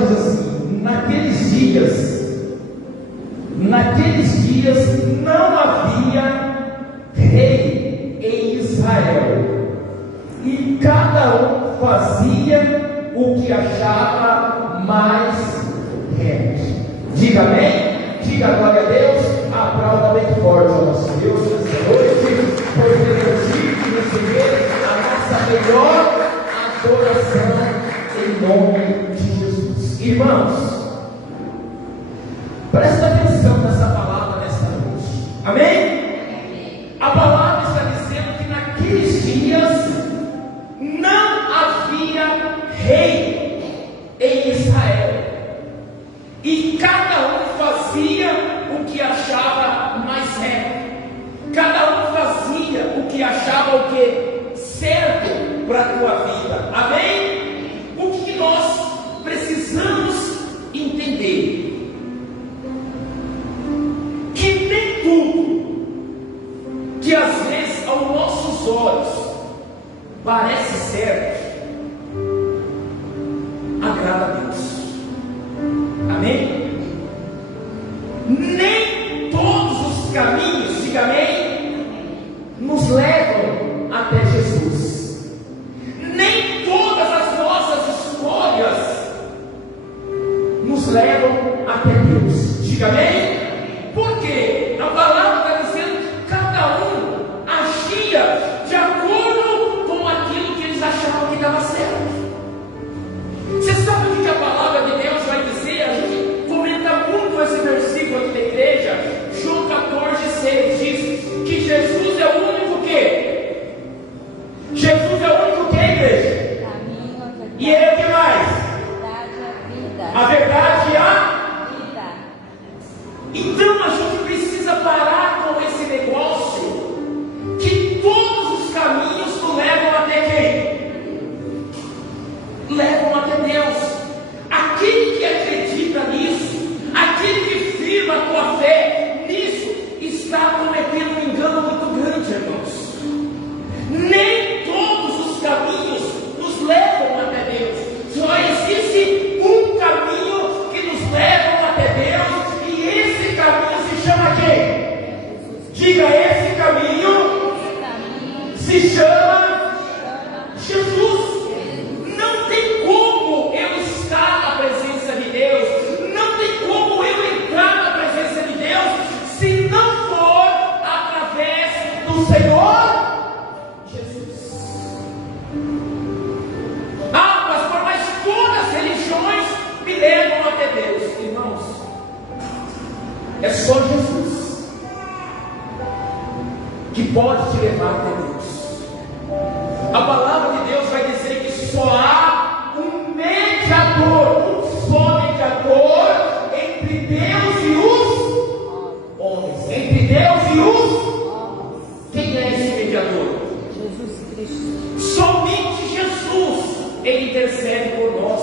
diz assim: naqueles dias não havia rei em Israel, e cada um fazia o que achava mais reto. Diga amém, diga glória a Deus, aplauda bem forte ao nosso Deus nessa noite, por permitir receber a nossa melhor adoração em nome de Jesus. Irmãos, presta atenção nessa palavra nessa noite, amém? A palavra está dizendo que naqueles dias não havia rei em Israel, e cada um fazia o que achava mais reto, cada um fazia o que achava o que? Certo para a tua vida, amém? O que nós precisamos entender? Que nem tudo que às vezes aos nossos olhos parece certo agrada a Deus, amém? Nem todos os caminhos, diga amém, nos levam até Jesus. Nem todas as nossas escolhas nos levam até Deus, diga amém? Porque a palavra está dizendo que cada um agia de acordo com aquilo que eles achavam que estava certo. Você sabe o que a palavra de Deus vai dizer? A gente comenta muito esse versículo aqui da igreja. João 14,6 diz que Jesus é o único que? Jesus é o único que, igreja? Caminho, a verdade, E ele é o que mais? a verdade, A verdade e a vida. Então a gente precisa parar com esse negócio que todos os caminhos nos levam até quem? Levam até Deus. Aquele que acredita nisso, aquele que firma a tua fé nisso, está cometendo um engano muito grande, irmãos. Nem todos os caminhos nos levam até Deus. Só existe um caminho que nos leva até Deus, e esse caminho se chama quem? Diga, esse caminho se chama Jesus. Não tem como eu estar na presença de Deus, não tem como eu entrar na presença de Deus, se não for através do Senhor Jesus. Ah, pastor, mas todas as religiões me levam até Deus. Irmãos, é só Jesus que pode te levar até Deus. A palavra de Deus vai dizer que só há um mediador, um só mediador entre Deus e os homens. Entre Deus e os... Quem é esse mediador? Jesus Cristo. Somente Jesus, Ele intercede por nós.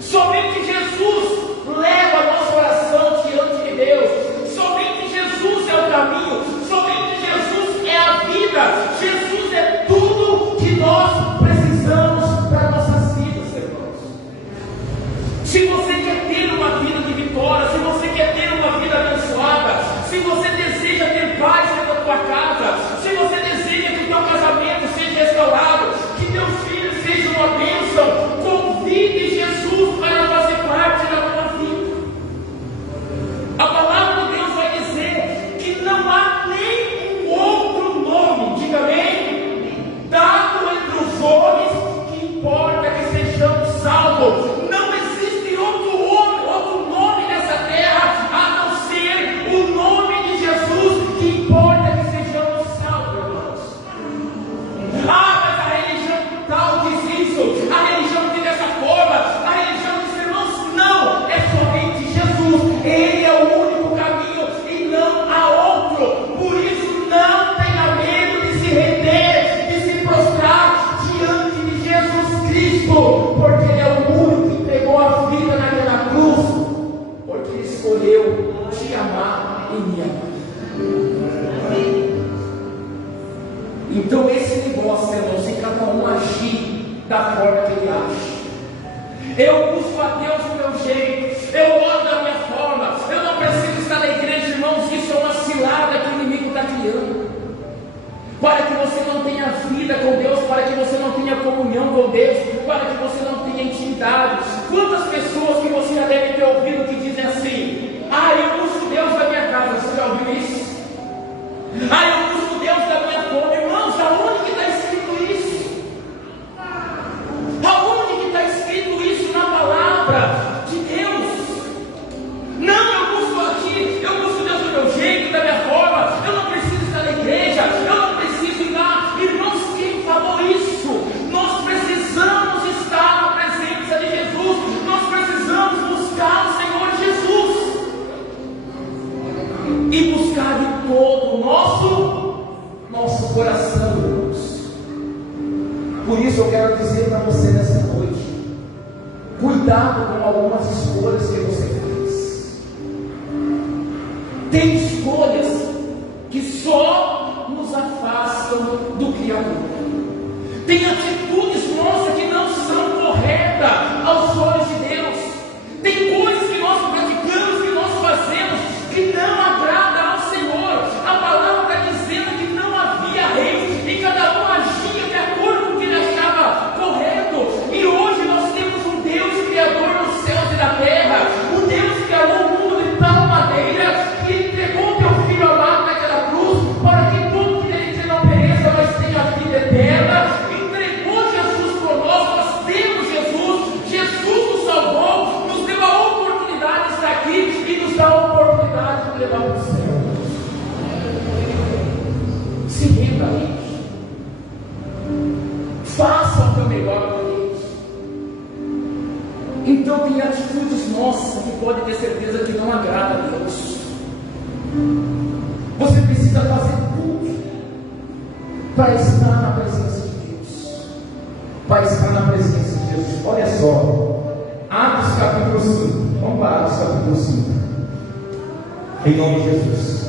Somente Jesus leva a nossa oração diante de Deus. Somente Jesus é o caminho. Somente Jesus é a vida. Jesus é tudo que nós precisamos para nossas vidas, irmãos. Se você quer ter uma vida de vitória, se você quer ter uma vida abençoada, se você deseja ter paz dentro da tua casa, se você deseja que o teu casamento seja restaurado, que teus filhos sejam uma bênção, convide Jesus para fazer parte da tua vida. A palavra de Deus vai dizer que não há nenhum outro nome, diga amém, dado entre os homens, que importa que sejamos salvos. Não existe outro nome nessa terra a não ser o nome de Jesus, que importa que sejamos salvos, irmãos. Ah, mas a religião tal diz isso, a religião diz dessa forma, a religião diz, irmãos, não, é somente Jesus. Ele é o único caminho e não há outro. Por isso não tenha medo de se render, de se prostrar diante de Jesus Cristo, porque Ele é o único que entregou a vida naquela cruz, porque Ele escolheu te amar e me amar. Então esse negócio, irmãos, se cada um agir da forma que ele age, Eu busco a Deus do meu jeito, eu oro da minha forma, eu não preciso estar na igreja, irmãos. Isso é uma cilada que o inimigo está criando, para que você não tenha vida com Deus, para que você não tenha comunhão com Deus, para que você não tenha intimidade. Quantas pessoas que você já deve ter ouvido que dizem assim: ah, eu busco Deus da minha casa. Você já ouviu isso? Ah, eu busco Deus da minha fome. Irmãos, aonde que está escrito isso? Aonde que está escrito isso na palavra de Deus? Não, eu busco aqui, eu busco Deus do meu jeito, da minha forma, eu não preciso estar na igreja, eu não preciso ir lá. Irmãos, quem falou isso? Nós precisamos estar na presença de Jesus, nós precisamos buscar o Senhor Jesus e buscar de todo o nosso coração, irmãos. Por isso eu quero dizer para você nessa noite: cuidado com algumas escolhas que você faz. Tem escolhas que só nos afastam do Criador. Tem atitudes nossas que não são corretas aos olhos de Deus. Tem coisas que nós praticamos, que nós fazemos, que não agrada ao Senhor. A palavra está dizendo que não havia reis, e cada um agia de acordo com o que ele achava correto. E hoje nós temos um Deus Criador dos céus e da terra, um Deus que amou o mundo de tal maneira que entregou teu Filho amado naquela cruz, para que todo que nele não pereça, mas tenha a vida eterna. Entregou Jesus por nós, nós temos Jesus, Jesus nos salvou, nos deu a oportunidade de estar aqui e nos dá a oportunidade de levar para o céu. Se renda a Deus, faça o teu melhor para Deus. Então tem atitudes nossas que pode ter certeza que não agrada a Deus. Você precisa fazer tudo para estar na presença de Deus, para estar na presença de Jesus. Olha só, Atos capítulo 5, vamos para Atos capítulo 5, em nome de Jesus.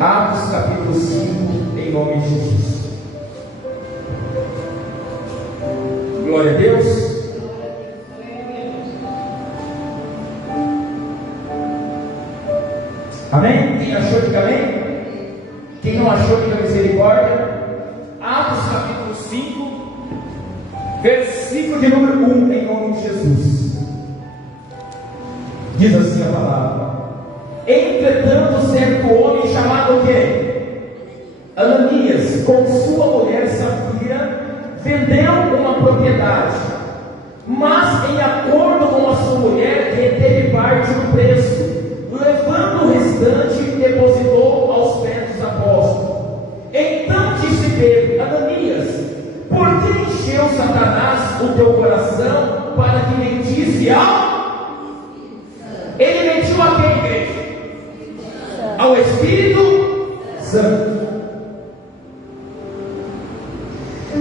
Atos capítulo 5, em nome de Jesus. Glória a Deus. Amém? Quem achou, diga amém. Quem não achou, diga misericórdia. Atos capítulo 5, versículo de número 1, em nome de Jesus. Diz assim a palavra: entretanto, certo homem chamado o quê? Ananias, com sua mulher Safira, vendeu uma propriedade, mas em acordo com a sua mulher reteve parte do preço, levando o restante, depositou aos pés dos apóstolos. Então disse Pedro: Ananias, por que encheu Satanás o teu coração para que mentisse ao... Ele mentiu a quem, igreja? Ao Espírito Santo,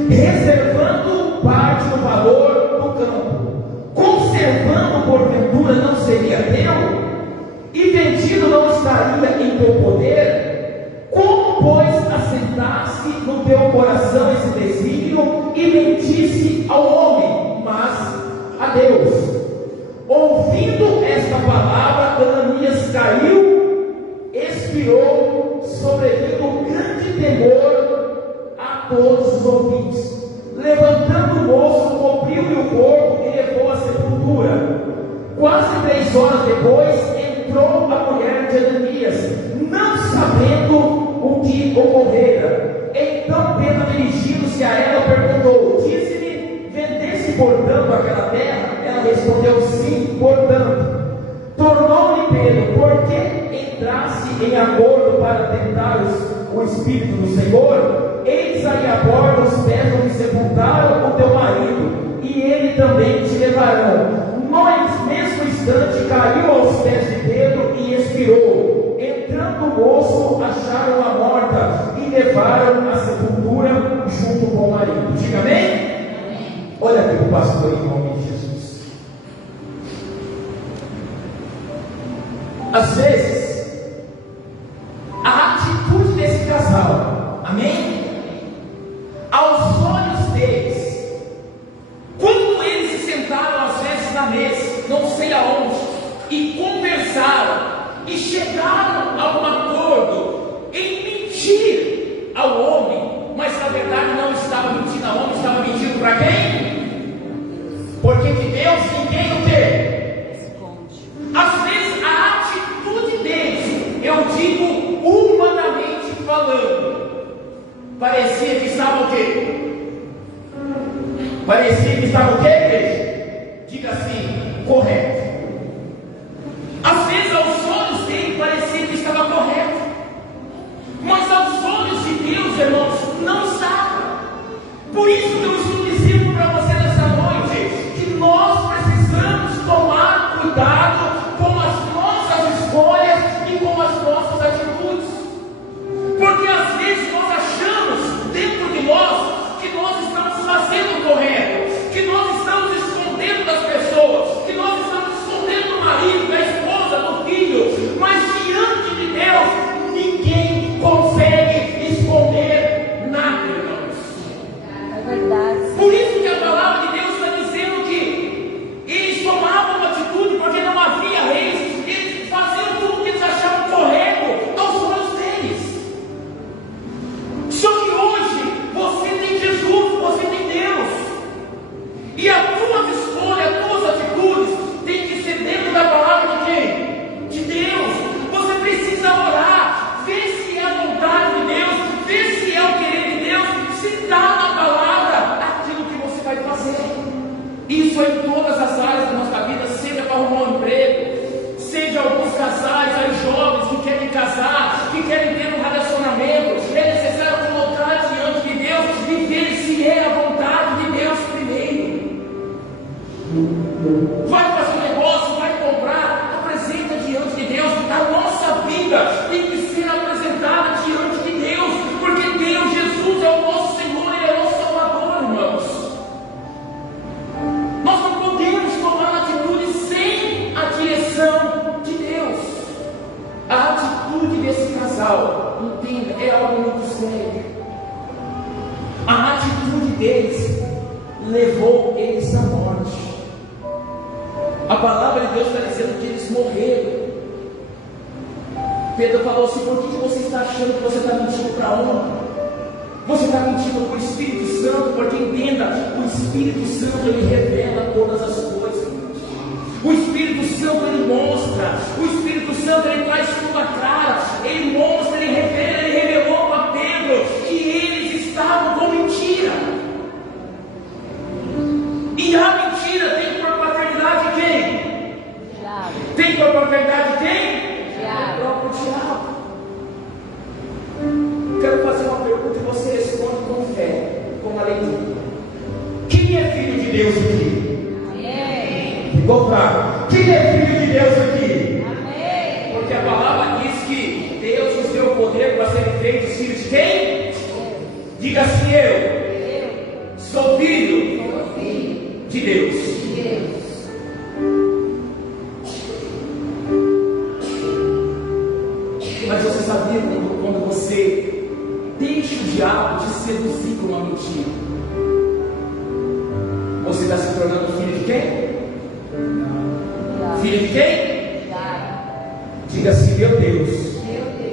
reservando parte do valor do campo, conservando porventura não seria teu, e vendido não estaria em teu poder? Como, pois, assentasse no teu coração esse desígnio e mentisse ao homem, mas a Deus? Ouvindo esta palavra, Ananias caiu, expirou, sobrevindo grande temor a todos os ouvintes. Levantando o moço, cobriu-lhe o corpo e levou à sepultura. Quase 3 horas depois, entrou a mulher de Ananias, não sabendo o que ocorrera. Então Pedro, dirigindo-se a ela, perguntou: disse-me, vendesse portanto aquela terra? Ela respondeu: sim, portanto. Tornou-lhe Pedro: por que entrasse em acordo para tentar o Espírito do Senhor? Eis aí a porta os pés onde sepultaram o teu marido, e ele também te levarão. No mesmo instante caiu aos pés de Pedro e expirou. Entrando o moço, acharam-a morta e levaram à sepultura junto com o marido. Diga amém? Amém. Olha aqui para o pastor em nome de Jesus. Às vezes, a atitude desse casal, amém? Aos olhos deles, Deus, ninguém o quê? Esconde. Às vezes a atitude deles, eu digo humanamente falando, parecia que estava o quê? Parecia que estava o quê, igreja? Diga assim, correto. Às vezes aos olhos dele parecia que estava correto, mas aos olhos de Deus, irmãos, não estava. Por isso que eu estou dizendo para você nessa noite, que nós precisamos tomar cuidado com as nossas escolhas e com as nossas atitudes. Porque às vezes nós achamos dentro de nós que nós estamos fazendo o correto, que nós estamos escondendo das pessoas, que nós estamos escondendo do marido, da esposa, do filho, mas diante de Deus ninguém consegue esconder nada, irmãos. É verdade. Por isso que a palavra de Deus está dizendo que eles tomavam uma atitude porque não havia reis, eles faziam tudo o que eles achavam correto aos olhos deles. Só que hoje você tem Jesus, você tem Deus, e as tuas escolhas, as tuas atitudes têm que ser dentro da palavra de quem? De Deus. Você precisa orar, ver se é a vontade de Deus, ver se é o querer de Deus, se está na palavra aquilo que você vai fazer. Isso é em todas as áreas da nossa vida, seja para arrumar um emprego, seja alguns casais aí jovens que querem casar, que querem ter um relacionamento, é necessário colocar diante de Deus e ver se é a vontade de Deus primeiro. Vai fazer um negócio, vai comprar, apresenta diante de Deus. A nossa vida tem que ser apresentada diante de Deus, porque Deus, Jesus é o nosso Senhor, Ele é o nosso Salvador, irmãos. Nós não podemos tomar atitude sem a direção de Deus. A atitude desse casal, entenda, é algo muito sério. A atitude deles levou eles à morte. A palavra de Deus está dizendo que eles morreram. Pedro falou assim: por que você está achando que você está mentindo para onde? Você está mentindo para o Espírito Santo, porque entenda, o Espírito Santo ele revela todas as coisas. O Espírito Santo ele mostra, o Espírito Santo ele traz tudo à clara, ele mostra, ele revela, ele revelou para Pedro que eles estavam com mentira. E a mentira tem por paternidade quem? Diabo. Tem por paternidade quem? Diabo. O próprio diabo. Quero fazer uma pergunta e você responde com fé, com alegria. Quem é filho de Deus aqui? Amém. Ficou claro? Quem é filho de Deus aqui? Amém. Porque a palavra diz que Deus nos deu o poder para serem feitos filhos de quem? Diga assim: eu sou filho de Deus. Mas você sabia quando você deixa o diabo te seduzir com uma mentira, você está se tornando filho de quem? Filho de quem? Diga assim: meu Deus,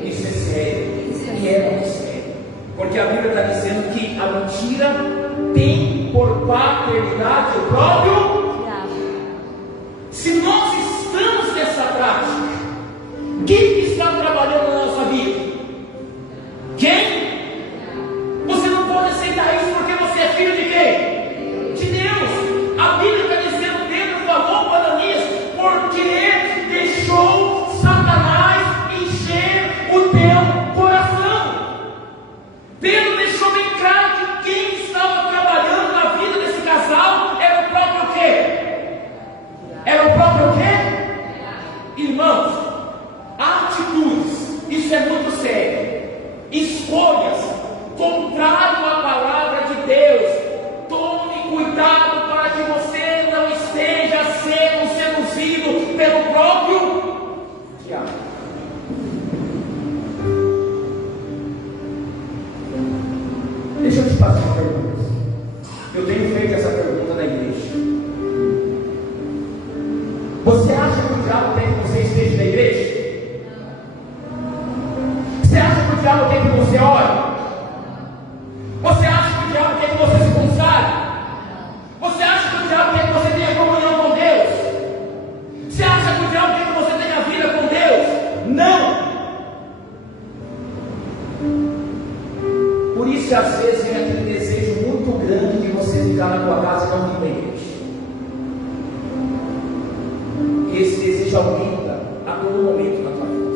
isso é sério. E é muito sério. Porque a Bíblia está dizendo que a mentira tem por paternidade o próprio diabo. Se nós estamos nessa prática, quem está trabalhando na nossa vida? Quem? Você não pode aceitar isso porque você é filho de quem? De Deus. A Bíblia está dizendo, Pedro falou para Ananias, porque deixou Satanás encher o teu coração. Pedro deixou bem claro que quem estava trabalhando na vida desse casal era o próprio quê? Era o próprio quê? Irmãos, atitudes, isso é muito sério. Escolhas contrário à palavra de Deus. Tome cuidado para que você não esteja sendo seduzido pelo próprio diabo. Deixa eu te fazer uma pergunta. Eu tenho feito essa pergunta na igreja. Você acha que o diabo quer que você esteja na igreja? Você acha que o diabo quer que você ore? Você acha que o diabo quer que você se consagre? Você acha que o diabo quer que você tenha comunhão com seja alguém a todo momento na tua vida.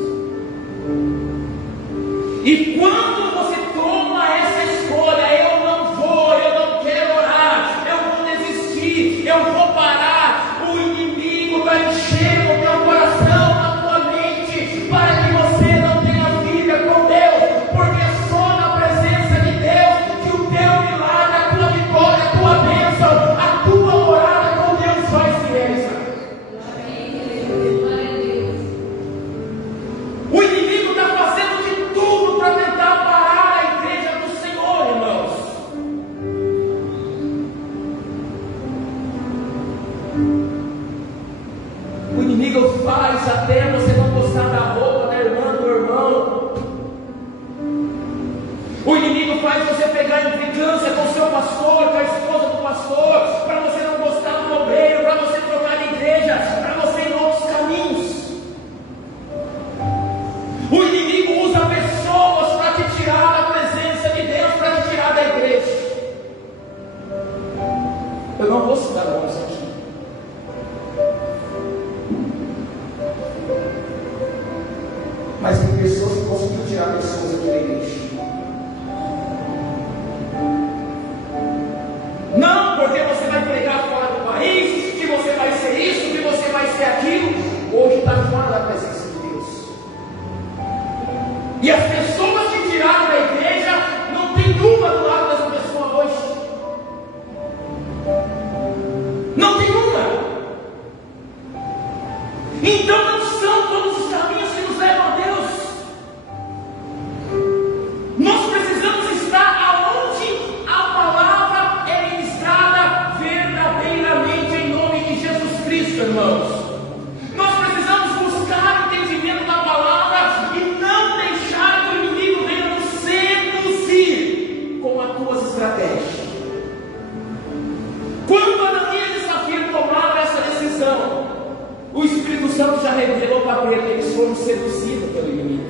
E quando você toma essa escolha, eu não vou, eu não quero orar, eu vou desistir, eu vou parar, o inimigo vai encher o teu coração, a tua mente, para que você não tenha vida com Deus, porque é só na presença de Deus que o teu milagre, a tua vitória, a tua bênção, a tua morada com Deus vai se realizar. O inimigo está fazendo de tudo para tentar parar a igreja do Senhor, irmãos. O inimigo faz até você não gostar da roupa da irmã, do irmão. O inimigo faz você pegar implicância com o seu pastor, com a esposa do pastor, para você não gostar do obreiro, para você trocar de igreja, para você ir em outros caminhos. O inimigo usa pessoas para te tirar da presença de Deus, para te tirar da igreja. Eu não vou citar nomes aqui. Mas tem pessoas que conseguiram tirar pessoas aqui da igreja. Não porque você vai pregar fora do país, que você vai ser isso, que você vai ser aquilo. Hoje está fora da presença de Deus. E as pessoas que tiraram da igreja, não tem uma do lado dessa pessoa hoje. Não tem uma. Então não são todos os caminhos que nos levam a Deus. Nós precisamos estar aonde a palavra é ministrada verdadeiramente em nome de Jesus Cristo, irmãos. Nós precisamos buscar o entendimento da palavra e não deixar que o inimigo venha nos seduzir com as tuas estratégias. Quando Ananias e Safira tomaram essa decisão, o Espírito Santo já revelou para ele que eles foram seduzidos pelo inimigo.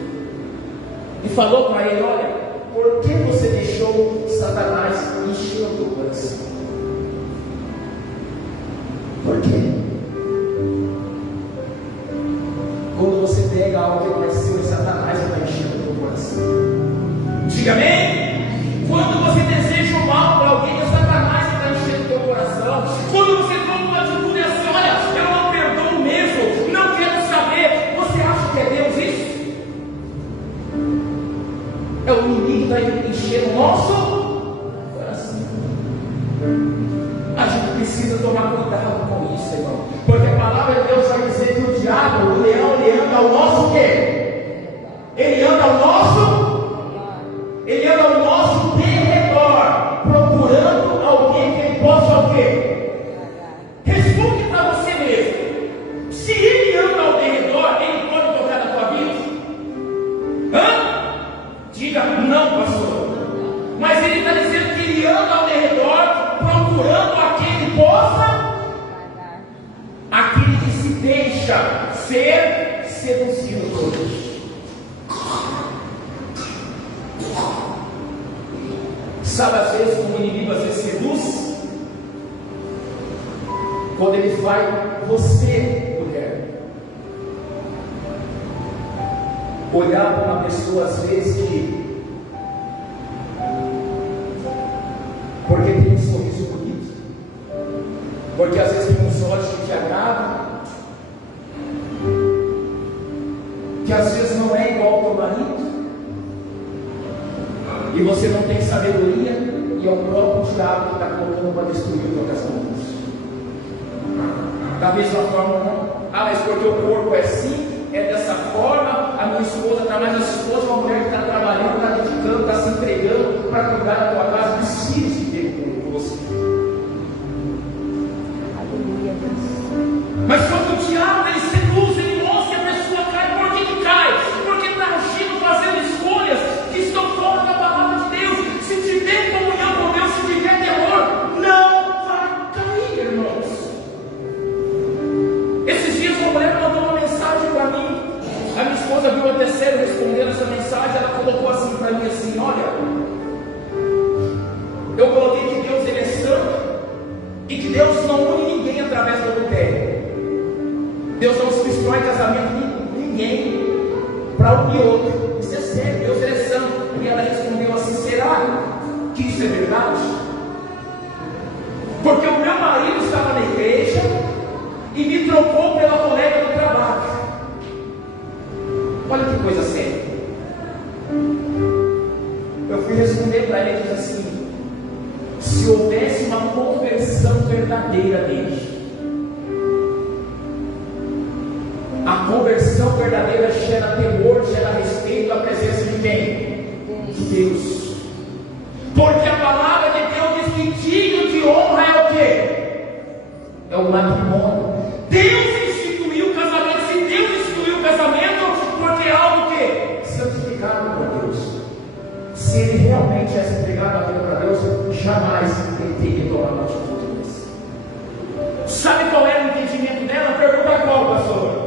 E falou para ele: olha, por que você deixou Satanás encher o teu coração? Por quê? Quando você pega algo que não é seu, e Satanás vai encher o teu coração. Diga amém? Quando você deseja o mal para alguém, é Satanás que vai encher o teu coração. Quando você toma uma atitude assim: olha, eu não perdoo mesmo, não quero saber. Você acha que é Deus isso? É o inimigo que vai encher o nosso coração. A gente precisa tomar cuidado com isso, irmão. Porque a palavra de Deus vai dizer que o diabo, o leão, ele anda ao nosso quê? Ele anda ao nosso derredor, procurando alguém que ele possa o quê? Responde para você mesmo. Se ele anda ao derredor, ele pode tocar na tua vida? Hã? Diga: não, pastor. Mas ele está dizendo que ele anda ao derredor, procurando a quem ele possa, aquele que se deixa ser seduzido por Deus. Sabe às vezes como o inimigo às vezes seduz? Quando ele faz você, mulher, olhar para uma pessoa às vezes que, porque tem um sorriso bonito, porque às vezes tem uns olhos que te agradam, que às vezes não é igual ao teu marido, e você não tem sabedoria, e é o próprio diabo que está colocando para destruir o teu casamento. Da mesma forma, não. Ah, mas porque o corpo é assim, é dessa forma, a minha esposa está mais a esposa, uma mulher que está trabalhando, está dedicando, está se entregando para cuidar da tua casa, precisa de ter com você. Aleluia, Deus. Mas quando o diabo ele seduz, ele mostra que a pessoa cai. Por que cai? Porque está agindo, fazendo escolhas que estão fora da palavra de Deus. Se tiver comunhão com Deus, se tiver terror, não vai cair, irmãos. Esses dias uma mulher mandou uma mensagem para mim. A minha esposa viu a terceira respondendo essa mensagem. Ela colocou assim para mim assim: olha, eu destrói casamento de ninguém para unir outro. Isso é sério, Deus é santo. E ela respondeu assim: será que isso é verdade? Porque o meu marido estava na igreja e me trocou pela colega do trabalho. Olha que coisa séria. Eu fui responder para ele e disse assim: se houvesse uma conversão verdadeira dele, a conversão verdadeira gera temor, gera respeito à presença de quem? De Deus. Porque a palavra de Deus diz que digno de honra é o quê? É o matrimônio. Deus instituiu o casamento. Se Deus instituiu o casamento, porque é algo que santificado por Deus. Se ele realmente é entregado a vida para Deus, jamais ele teria tomado uma atitude dessa. Sabe qual era o entendimento dela? Pergunta qual, pastor?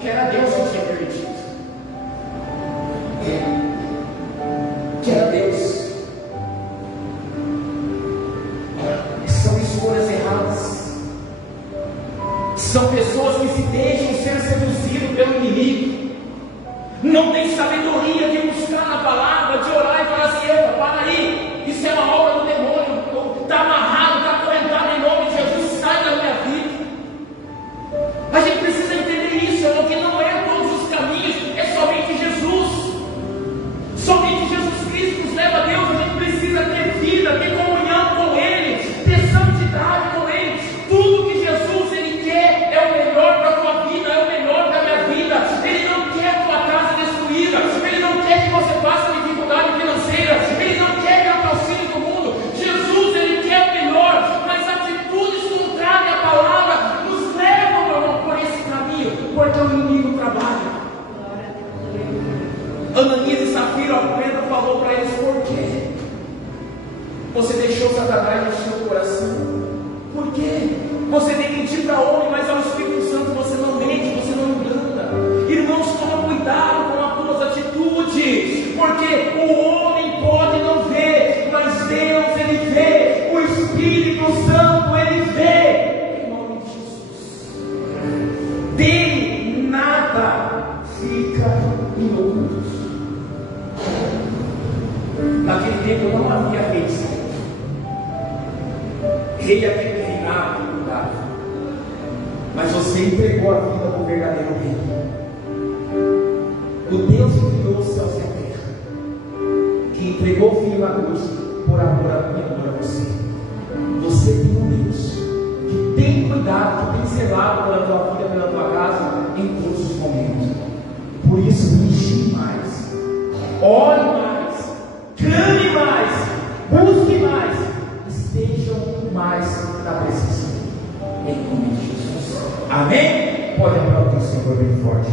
Que era Deus que tinha permitido. Que era Deus. São escolhas erradas. São pessoas que se deixam ser seduzidas pelo inimigo. Não tem sabedoria de buscar na palavra, de orar e falar assim: epa, para aí, isso é uma obra do demônio, está amarrado, está acorrentado em nome de Jesus, sai da minha vida. A gente precisa entender isso, porque não é todos os caminhos, é somente Jesus. Somente Jesus Cristo nos leva a Deus. A gente precisa ter vida, ter comunhão com Ele, ter santidade com Ele. Tudo que Jesus Ele quer é o melhor para a tua vida, é o melhor para a minha vida. Ele não quer a tua casa destruída, Ele não quer que você passe dificuldade financeira, Ele não quer que é o auxílio do mundo. Jesus Ele quer o melhor, mas atitudes contrárias à palavra nos levam por esse caminho, porque o inimigo trabalha. Ananias e Safira, Pedro falou para eles: por quê? Você deixou Satanás encher o coração? Por quê? Você tem mentir para homem, mas ao Espírito Santo você não mente, você não engana. Irmãos, toma cuidado com as tuas atitudes, porque o homem pode não ver, mas Deus Ele vê, o Espírito Santo Ele vê. Em nome de Jesus, dele nada fica inoculto. Naquele tempo não havia reis. Rei é aquele que reinava em lugar. Mas você entregou a vida para o verdadeiro rei. O Deus que criou os céus e a terra, que entregou o Filho na cruz por amor a mim e por você. Você tem um Deus que tem cuidado, que tem zelado pela tua vida, pela tua casa em todos os momentos. Por isso, vigie mais, ore mais, clame mais, busque mais, estejam mais na presença dele. Em nome de Jesus. Amém? Pode aplaudir o Senhor bem forte.